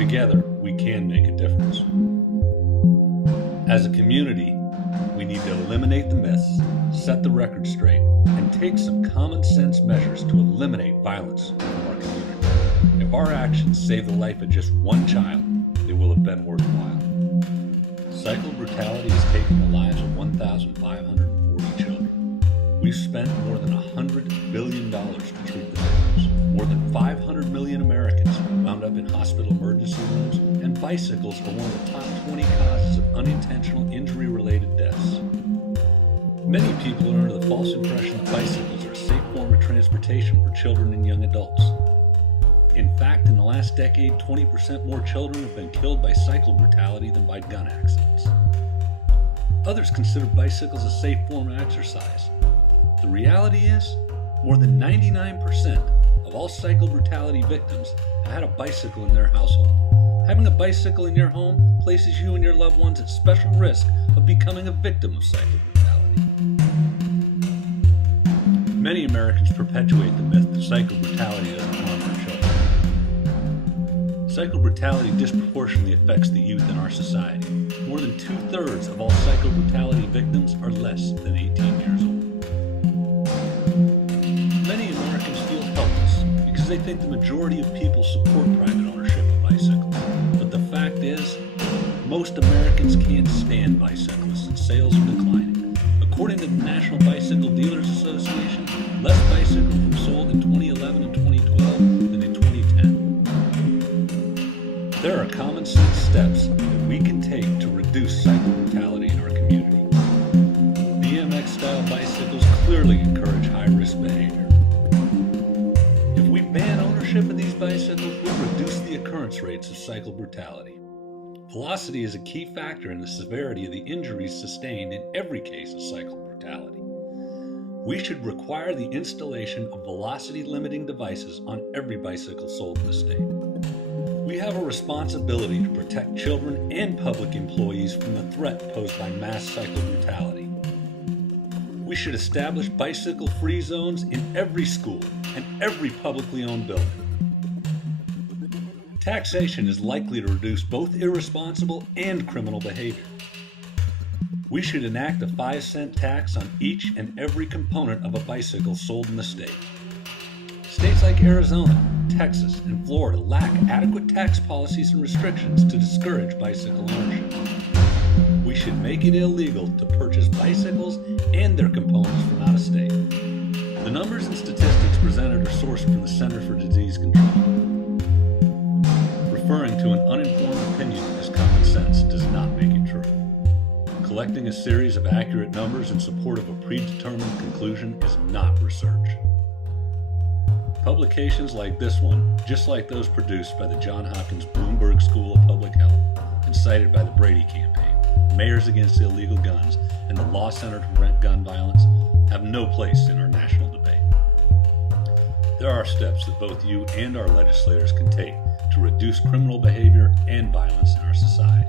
Together, we can make a difference. As a community, we need to eliminate the myths, set the record straight, and take some common sense measures to eliminate violence from our community. If our actions save the life of just one child, it will have been worthwhile. Cycle brutality has taken the lives of 1,540 children. We've spent more than $100 billion to treat the victims. More than 500 million Americans wound up in hospital emergency rooms, and bicycles are one of the top 20 causes of unintentional injury-related deaths. Many people are under the false impression that bicycles are a safe form of transportation for children and young adults. In fact, in the last decade, 20% more children have been killed by cycle brutality than by gun accidents. Others consider bicycles a safe form of exercise. The reality is, more than 99% of all cycle brutality victims have had a bicycle in their household. Having a bicycle in your home places you and your loved ones at special risk of becoming a victim of cycle brutality. Many Americans perpetuate the myth that cycle brutality doesn't harm our children. Cycle brutality disproportionately affects the youth in our society. More than 2/3 of all cycle brutality victims are less than 18 years old. Many Americans feel helpless because they think the majority of people support private ownership of bicycles. But the fact is, most Americans can't stand bicyclists and sales are declining. According to the National Bicycle Dealers Association, less bicycles were sold in 2011 and 2012 than in 2010. There are common sense steps that we can take to reduce cycle brutality in our community. BMX-style bicycles clearly encourage high-risk behavior. If we ban ownership of these bicycles, we'll reduce the occurrence rates of cycle brutality. Velocity is a key factor in the severity of the injuries sustained in every case of cycle brutality. We should require the installation of velocity-limiting devices on every bicycle sold in the state. We have a responsibility to protect children and public employees from the threat posed by mass cycle brutality. We should establish bicycle-free zones in every school and every publicly owned building. Taxation is likely to reduce both irresponsible and criminal behavior. We should enact a 5-cent tax on each and every component of a bicycle sold in the state. States like Arizona, Texas, and Florida lack adequate tax policies and restrictions to discourage bicycle ownership. We should make it illegal to purchase bicycles and their components from out of state. The numbers and statistics presented are sourced from the Center for Disease Control. Referring to an uninformed opinion as common sense does not make it true. Collecting a series of accurate numbers in support of a predetermined conclusion is not research. Publications like this one, just like those produced by the Johns Hopkins Bloomberg School of Public Health and cited by the Brady Campaign, Mayors Against Illegal Guns, and the Law Center to Prevent Gun Violence, have no place in our national debate. There are steps that both you and our legislators can take to reduce criminal behavior and violence in our society.